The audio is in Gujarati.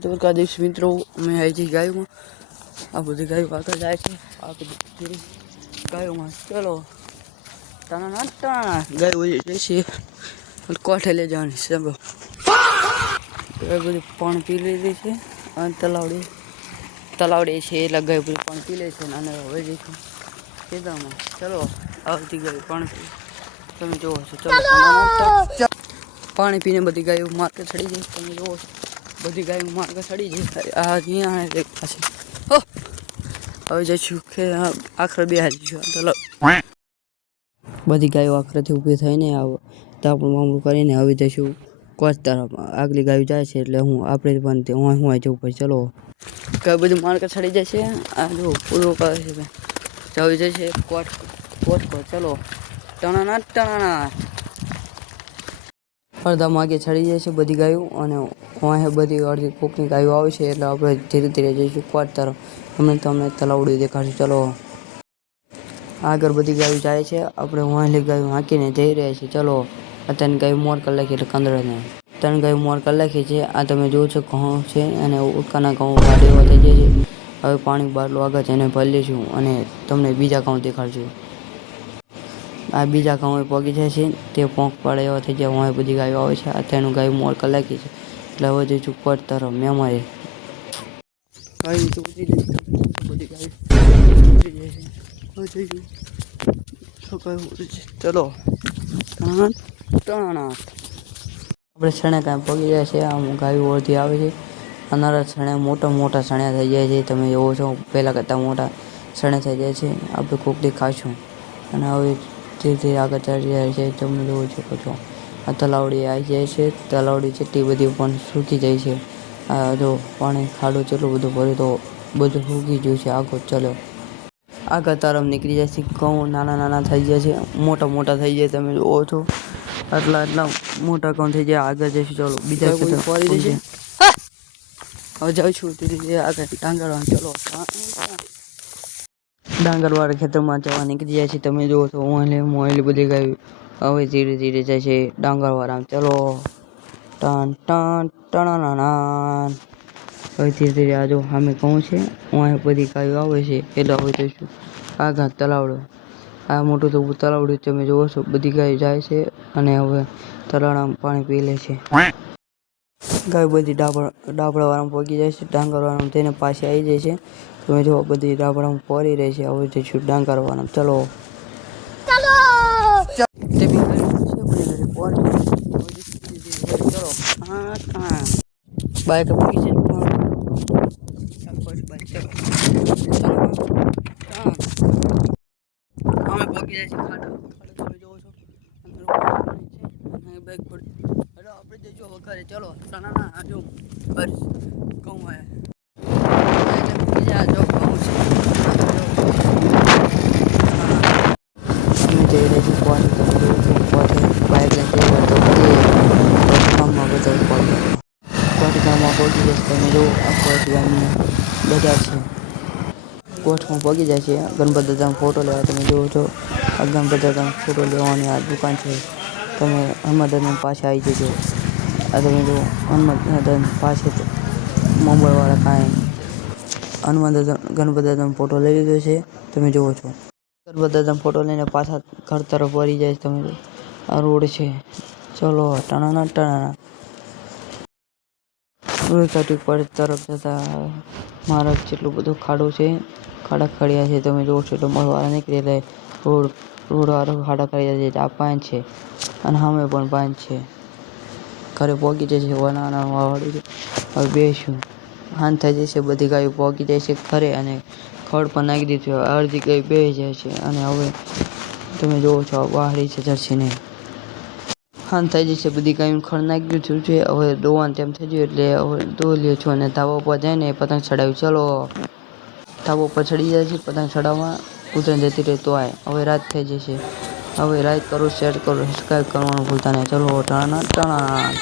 દ્વારકાધીશ મિત્રો, અમે આવી જઈ ગાયોમાં. આ બધી ગાયો આગળ જાય છે. આ બધી ગાયોમાં ચલો ટાણા ગાયો જઈશે. કોઠે લઈ જવાની છે. ગાય બધી પાણી પી લીધી છે અને તલાવડી છે એટલે ગાય બધી પાણી પી લે છે. અને હવે જઈશું ખેતરમાં. ચલો આવતી ગાયો પાણી પી તમે જોવો છો. ચલો પાણી પીને બધી ગાયો માર્કે ચડી જાય. તમે જોવો છો બધી ગાયો માર્કે ચડી જાય. આ અહીંયા પાસે હવે જઈશું કે આખરે બે હાજર બધી ગાયો આખરેથી ઊભી થઈને તાપણું મામલું કરીને હવે જઈશું કોચ તરફ. આગલી ગાયો જાય છે એટલે આપણે પણ હું જવું પડે. ચલો ગાય બધી માર્કે ચડી જાય છે. આ જો પૂરો કરે છે હવે જશે કોટ પર. ચલો ટણાના અડધા માગે ચડી જાય છે બધી ગાયો. અને અહીં બધી અડધી કોકની ગાયો આવે છે એટલે આપણે ધીરે ધીરે જઈશું કોટ તરફ. તમને તલાવડી દેખાડશું. ચલો આગળ બધી ગાયો જાય છે. આપણે વાંલી ગાયો હાંકીને જઈ રહ્યા છીએ. ચલો આ 3 ગાયો મોર કરી નાખી એટલે કંદરને 3 ગાયો મોર કરી નાખી છે. આ તમે જોવો છો ઘઉં છે અને ઉકાના ઘઉં વાડે એવા થઈ જાય છે. હવે પાણી બાટલો આગળ જઈને ભરી લઈશું અને તમને બીજા ઘઉં દેખાડશું. આ બીજા ઘઉં પગી જાય છે તે પોંખ પાડે એવા થઈ જાય. હું બધી ગાયો આવે છે. આ 3 ગાયો મોર કરી નાખી છે એટલે હવે જઈશું કોટ તરફ. મેમારે બધી ગાયો ચલો આપણે છણે કાંઈ પગી જાય છે. આમ ગાયો અડધી આવે છે. અનારા છણે મોટા છણ્યા થઈ જાય છે. તમે જોવો છો પહેલાં કરતાં મોટા છણે થઈ જાય છે. આપણે કોકડી ખાશું અને હવે ધીરે ધીરે આગળ ચાલી જાય છે. તમે જોવો છો આ તલાવડી આવી જાય છે. તલાવડી જેટલી બધી પણ સૂકી જાય છે. આ જો પાણી ખાડું જેટલું બધું ભર્યું તો બધું સૂકી ગયું છે. આગળ તરફ નીકળી જાય છે. ઘઉં નાના થઈ જાય છે. મોટા થઈ જાય. તમે જોવો છો આટલા મોટા ઘઉં થઈ જાય. આગળ જઈશું. ચલો બીજા ખેતર ફરી જશે. હવે જાઉં છું ધીરે ધીરે આગળ ડાંગરવાળા. ચલો ડાંગરવાળા ખેતરમાં જવા નીકળી જાય છે. તમે જોવો છો મોહેલી બધી ગાયું હવે ધીરે ધીરે જાય છે ડાંગરવાળા. ચલો ટણાના હવે ધીરે ધીરે આ જો સામે ઘઉં છે. અહીં બધી ગાયો આવે છે એટલે હવે જઈશું આગળ તલાવડો. આ મોટું તો તલાવડું તમે જોવો છો બધી ગાયો જાય છે અને હવે તલાવડામાં પાણી પી લે છે. ગાય બધી ડાબડાવાળામાં પગી જાય છે. ડાંગરવાળામાં થઈને પાછી આવી જાય છે. તમે જો બધી ડાબડામાં પડી રહી છે. હવે જઈશું ડાંગરવાળામાં. ચલો બાઈક પગી છે. અમે પગી જાય છે ખાડો તમે જોવો છો બાઈક પર. હેલો આપણે જઈશું વઘારે. ચલો ના જો બસ કહું હોય જો કહું છે. અમે જઈ રહ્યા છીએ કોટ. તમે જોવો છો કોટે બાઈક લઈને જઈએ તો ગામમાં બધા કોટ ગામમાં પહોંચી જશે. તમે જો આ કોટ ગામની બજાર છે. કોટમાં પગી જાય છે. ગણપત દાદાનો ફોટો લેવા. તમે જોવો છો આ ગણપત દાદાનો ફોટો લેવાની આ દુકાન છે. તમે હનુમાન દાદાની પાસે આવી જજો. આ તમે જો હનુમાન દાદાની પાસે મુંબઈવાળા કાંઈ ગણપત દાદાનો ફોટો લઈ લીધો છે. તમે જોવો છો ગણપત દાદાનો ફોટો લઈને પાછા ઘર તરફ વળી જાય. તમે આ રોડ છે. ચલો ટણાના રોયકાટી પર તરફ જતા માર્ગ જેટલું બધું ખાડું છે. ખાડા ખડિયા છે. તમે જોવો છો એટલે મળવાળા નીકળી એટલે રોડ વાળો ખાડા ખડિયા છે. આ પાન છે અને સામે પણ પાન છે. ઘરે પહોંચી જશે. નાના વાવાળું છે. હવે બેસું હાન થઈ જશે. બધી ગાયો પહોંચી જાય છે ઘરે અને ખડ પણ નાખી દીધું. અડધી ગાય બેસી જાય છે અને હવે તમે જોવો છો વાહડી છે જર્સી નહીં. હાન થઈ જશે. બધી ગાયું ખડ નાખી દીધું છે. હવે દોવાનું તેમ થઈ ગયું એટલે હવે દોઈ લ્યો છો અને ધાબા ઉપર જઈને પતંગ ચડાવ્યું. ચલો ધાબા ઉપર ચડી જાય છે પતંગ ચડાવવા. ઉતરીને જતી રહે તો હવે રાત થઈ જશે. હવે લાઈક કરો, શેર કરો, સબસ્ક્રાઈબ કરવાનું ભૂલતા નહીં. ચલો ટણા